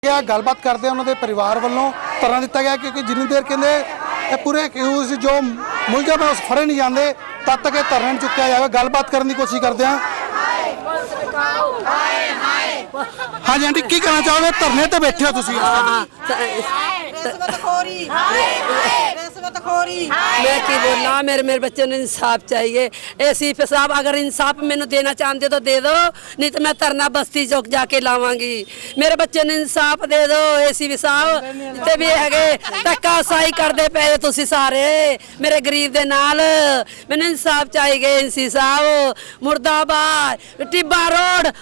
ਗੱਲਬਾਤ ਕਰਦੇ ਉਹਨਾਂ ਦੇ ਪਰਿਵਾਰ ਵੱਲੋਂ ਧਰਨਾ ਦਿੱਤਾ ਗਿਆ ਕਿਉਂਕਿ ਜਿੰਨੀ ਦੇਰ ਕਹਿੰਦੇ ਇਹ ਪੂਰੇ ਅਕਿਊਜ਼ ਜੋ ਮੁਲਜ਼ਮ ਹੈ ਉਸ ਫੜੇ ਨਹੀਂ ਜਾਂਦੇ ਤਦ ਤੱਕ ਇਹ ਧਰਨਾ ਨਹੀਂ ਚੁੱਕਿਆ ਜਾਏਗਾ। ਗੱਲਬਾਤ ਕਰਨ ਦੀ ਕੋਸ਼ਿਸ਼ ਕਰਦੇ ਹਾਂ। ਹਾਂਜੀ ਆਂਟੀ ਕੀ ਕਹਿਣਾ ਚਾਹੋਗੇ? ਧਰਨੇ ਤੇ ਬੈਠੇ ਹੋ ਤੁਸੀਂ। मैं की बोलना मेरे बच्चे ने इंसाफ चाहिए। एसीपी साहब अगर इंसाफ मैंने देना चाहते तो दे दो, नहीं तो मैं तरना बस्ती चौक जाके लावांगी। मेरे बच्चे ने इंसाफ दे दो। एसीपी साहब ते भी है धक्का साई करते पे तुसी सारे मेरे गरीब दे नाल। मैंने इंसाफ चाहिए। एसी साहब मुर्दाबाद, टिब्बा रोड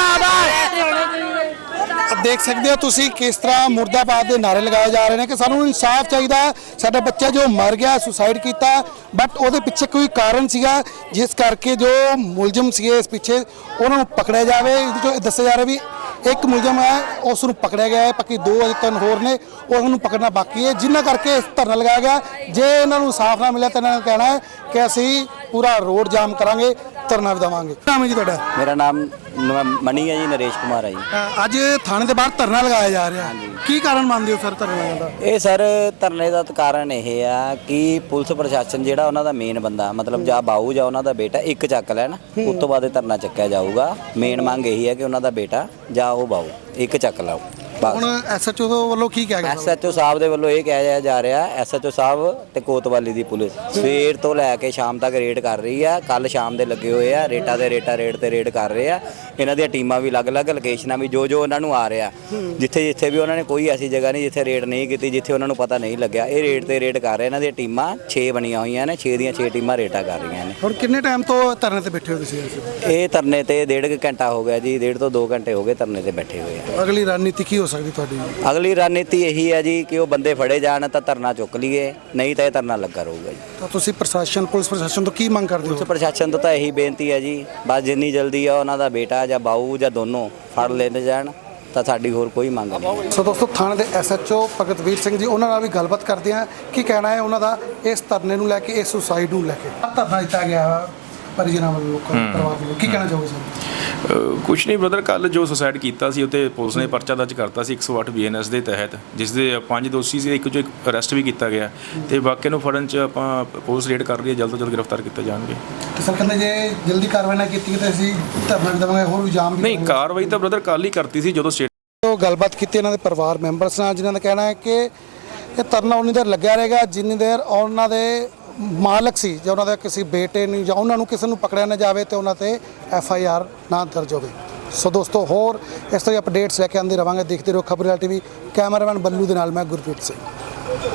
मुर्दाबाद। देख सकते हो तुसी किस तरह मुर्दाबाद के नारे लगाए जा रहे हैं कि सानू इंसाफ चाहिए। साडा बच्चा जो मर गया सुसाइड किया बट वो पिछे कोई कारण सीगा जिस करके जो मुलजम सीगे इस पिछे उन्होंने पकड़ा जाए। जो दस्या जा रहा भी एक मुलजम है उसनू पकड़ा गया है, बाकी 2 अजे 3 होर ने उन्होंने पकड़ना बाकी है जिन्होंने करके इस धरना लगाया गया। जे इन्होंने साफ ना मिले तो इन्होंने कहना है कि असी पूरा रोड जाम करांगे, धरना भी देवांगे। नाम है जी तुहाडा? मेरा नाम मनी है जी, नरेश कुमार है जी। ਅੱਜ ਥਾਣੇ ਦੇ ਬਾਹਰ ਧਰਨਾ ਲਗਾਇਆ ਜਾ ਰਿਹਾ ਕੀ ਕਾਰਨ ਮੰਨਦੇ ਹੋ ਸਰ ਧਰਨੇ ਦਾ? ਇਹ ਸਰ ਧਰਨੇ ਦਾ ਕਾਰਨ ਇਹ ਆ ਕਿ ਪੁਲਿਸ ਪ੍ਰਸ਼ਾਸਨ ਜਿਹੜਾ ਉਹਨਾਂ ਦਾ ਮੇਨ ਬੰਦਾ ਮਤਲਬ ਜਾਂ ਬਾਊ ਜਾਂ ਉਹਨਾਂ ਦਾ ਬੇਟਾ ਇੱਕ ਚੱਕ ਲੈਣ ਉਸ ਤੋਂ ਬਾਅਦ ਇਹ ਧਰਨਾ ਚੱਕਿਆ ਜਾਊਗਾ। ਮੇਨ ਮੰਗ ਇਹੀ ਹੈ ਕਿ ਉਹਨਾਂ ਦਾ ਬੇਟਾ ਜਾਂ ਉਹ ਬਾਊ ਇੱਕ ਚੱਕ ਲਾਓ। ਹੁਣ ਐਸਐਚਓ ਵੱਲੋਂ ਕੀ ਕਿਹਾ ਗਿਆ? ਐਸਐਚਓ ਸਾਹਿਬ ਦੇ ਵੱਲੋਂ ਇਹ ਕਿਹਾ ਜਾ ਰਿਹਾ ਐਸਐਚਓ ਸਾਹਿਬ ਤੇ ਕੋਤਵਾਲੀ ਦੀ ਪੁਲਿਸ ਸਵੇਰ ਤੋਂ ਲੈ ਕੇ ਸ਼ਾਮ ਤੱਕ ਰੇਡ ਕਰ ਰਹੀ ਆ। ਕੱਲ ਸ਼ਾਮ ਦੇ ਲੱਗੇ ਹੋਏ ਆ ਰੇਟ ਤੇ ਰੇਡ ਕਰ ਰਹੇ ਆ। ਇਹਨਾਂ ਦੀਆਂ ਟੀਮਾਂ ਵੀ ਅਲੱਗ-ਅਲੱਗ ਲੋਕੇਸ਼ਨਾਂ ਵੀ ਜੋ ਉਹਨਾਂ ਨੂੰ ਆ ਰਿਹਾ ਜਿੱਥੇ ਵੀ ਉਹਨਾਂ ਨੇ ਕੋਈ ਐਸੀ ਜਗ੍ਹਾ ਨਹੀਂ ਜਿੱਥੇ ਰੇਡ ਨਹੀਂ ਕੀਤੀ, ਜਿੱਥੇ ਉਹਨਾਂ ਨੂੰ ਪਤਾ ਨਹੀਂ ਲੱਗਿਆ ਇਹ ਰੇਡ ਤੇ ਰੇਡ ਕਰ ਰਹੇ। ਇਹਨਾਂ ਦੀਆਂ ਟੀਮਾਂ 6 ਬਣੀਆਂ ਹੋਈਆਂ ਨੇ, 6 ਦੀਆਂ 6 ਟੀਮਾਂ ਰੇਡਾਂ ਕਰ ਰਹੀਆਂ ਨੇ। ਹੁਣ ਕਿੰਨੇ ਟਾਈਮ ਤੋਂ ਧਰਨੇ ਤੇ ਬੈਠੇ ਹੋ ਤੁਸੀਂ? ਇਹ ਧਰਨੇ ਤੇ 1.5 ਘੰਟਾ ਹੋ ਗਿਆ ਜੀ, 1.5 ਤੋਂ 2 ਘੰਟੇ ਹੋ ਗਏ ਧਰਨੇ ਤੇ ਬੈਠੇ ਹੋਏ ਆ। ਅਗਲੀ ਰਣਨੀਤੀ ਕੀ ਹੋ ਸਕਦੀ ਤੁਹਾਡੀ? ਅਗਲੀ ਰਣਨੀਤੀ ਇਹੀ ਹੈ ਜੀ ਕਿ ਉਹ ਬੰਦੇ ਫੜੇ ਜਾਣ ਤਾਂ ਧਰਨਾ ਚੁੱਕ ਲਈਏ, ਨਹੀਂ ਤਾਂ ਇਹ ਧਰਨਾ ਲੱਗਾ ਰਹੂਗਾ ਜੀ। ਤਾਂ ਤੁਸੀਂ ਪ੍ਰਸ਼ਾਸਨ ਪੁਲਿਸ ਪ੍ਰਸ਼ਾਸਨ ਤੋਂ ਕੀ ਮੰਗ ਕਰਦੇ ਹੋ? ਪੁਲਿਸ ਪ੍ਰਸ਼ਾਸਨ ਤੋਂ ਤਾਂ ਇਹੀ ਬੇਨਤੀ ਹੈ ਜੀ ਬਸ ਜਿੰਨੀ ਜਲਦੀ ਆ ਉਹਨਾਂ ਦਾ ਬੇਟਾ ਜਾਂ ਬਾਊ ਜਾਂ ਦੋਨੋਂ ਫੜ ਲੈਂਦੇ ਜਾਣ ਤਾਂ ਸਾਡੀ ਹੋਰ ਕੋਈ ਮੰਗ ਨਹੀਂ। ਸੋ ਦੋਸਤੋ ਥਾਣੇ ਦੇ ਐਸਐਚਓ ਭਗਤਵੀਰ ਸਿੰਘ ਜੀ ਉਹਨਾਂ ਨਾਲ ਵੀ ਗੱਲਬਾਤ ਕਰਦੇ ਆ ਕੀ ਕਹਿਣਾ ਹੈ ਉਹਨਾਂ ਦਾ ਇਸ ਧਰਨੇ ਨੂੰ ਲੈ ਕੇ, ਇਸ ਸੁਸਾਈਡ ਨੂੰ ਲੈ ਕੇ। ਧਰਨਾ ਦਿੱਤਾ ਗਿਆ ਪਰਿਜਨਾਂ ਵੱਲੋਂ, ਲੋਕਾਂ ਪਰਿਵਾਰ ਵੱਲੋਂ, ਕੀ ਕਹਿਣਾ ਚਾਹੋਗੇ ਸਰ? ਕੁਛ ਨਹੀਂ ਬ੍ਰਦਰ, ਕੱਲ ਜੋ ਸੁਸਾਈਡ ਕੀਤਾ ਸੀ ਉੱਤੇ ਪੁਲਿਸ ਨੇ ਪਰਚਾ ਦਰਜ ਕਰਤਾ ਸੀ 108 BNS ਦੇ ਤਹਿਤ, ਜਿਸ ਦੇ 5 ਦੋਸ਼ੀ ਸੀ, ਇੱਕ ਜੋ ਅਰੈਸਟ ਵੀ ਕੀਤਾ ਗਿਆ ਤੇ ਬਾਕੀ ਨੂੰ ਫੜਨ 'ਚ ਆਪਾਂ ਪੁਲਿਸ ਰੇਡ ਕਰ ਰਹੀ ਹੈ, ਜਲਦ ਤੋਂ ਜਲਦ ਗ੍ਰਿਫਤਾਰ ਕੀਤੇ ਜਾਣਗੇ। ਤੇ ਸਰ ਕਹਿੰਦੇ ਜੇ ਜਲਦੀ ਕਾਰਵਾਈ ਨਾ ਕੀਤੀ ਤਾਂ ਅਸੀਂ ਧਰਨਾ ਵੀ ਦੇਵਾਂਗੇ, ਹੋਰ ਵੀ ਜਾਮ ਵੀ ਨਹੀਂ ਕਾਰਵਾਈ ਤਾਂ ਬ੍ਰਦਰ ਕੱਲ ਹੀ ਕਰਤੀ ਸੀ ਜਦੋਂ ਸਟੇਟ ਗੱਲਬਾਤ ਕੀਤੀ ਇਹਨਾਂ ਦੇ ਪਰਿਵਾਰ ਮੈਂਬਰਸ ਨਾਲ, ਜਿਨ੍ਹਾਂ ਦਾ ਕਹਿਣਾ ਹੈ ਕਿ ਇਹ ਧਰਨਾ ਉਨੀ ਦੇਰ ਲੱਗਿਆ ਰਹੇਗਾ ਜਿੰਨੀ ਦੇਰ ਉਹਨਾਂ ਦੇ ਮਾਲਕ ਸੀ ਜਾਂ ਉਹਨਾਂ ਦੇ ਕਿਸੇ ਬੇਟੇ ਨੂੰ ਜਾਂ ਉਹਨਾਂ ਨੂੰ ਕਿਸੇ ਨੂੰ ਪਕੜਿਆ ਨਾ ਜਾਵੇ ਤੇ ਉਹਨਾਂ ਤੇ FIR ਨਾ ਦਰਜ ਹੋਵੇ। ਸੋ ਦੋਸਤੋ ਹੋਰ ਇਸ ਤਰ੍ਹਾਂ ਅਪਡੇਟਸ ਲੈ ਕੇ ਆਉਂਦੇ ਰਵਾਂਗੇ। ਦੇਖਦੇ ਰਹੋ ਖਬਰ TV। ਕੈਮਰਾਮੈਨ ਬੱਲੂ ਦੇ ਨਾਲ ਮੈਂ ਗੁਰਪ੍ਰੀਤ ਸਿੰਘ।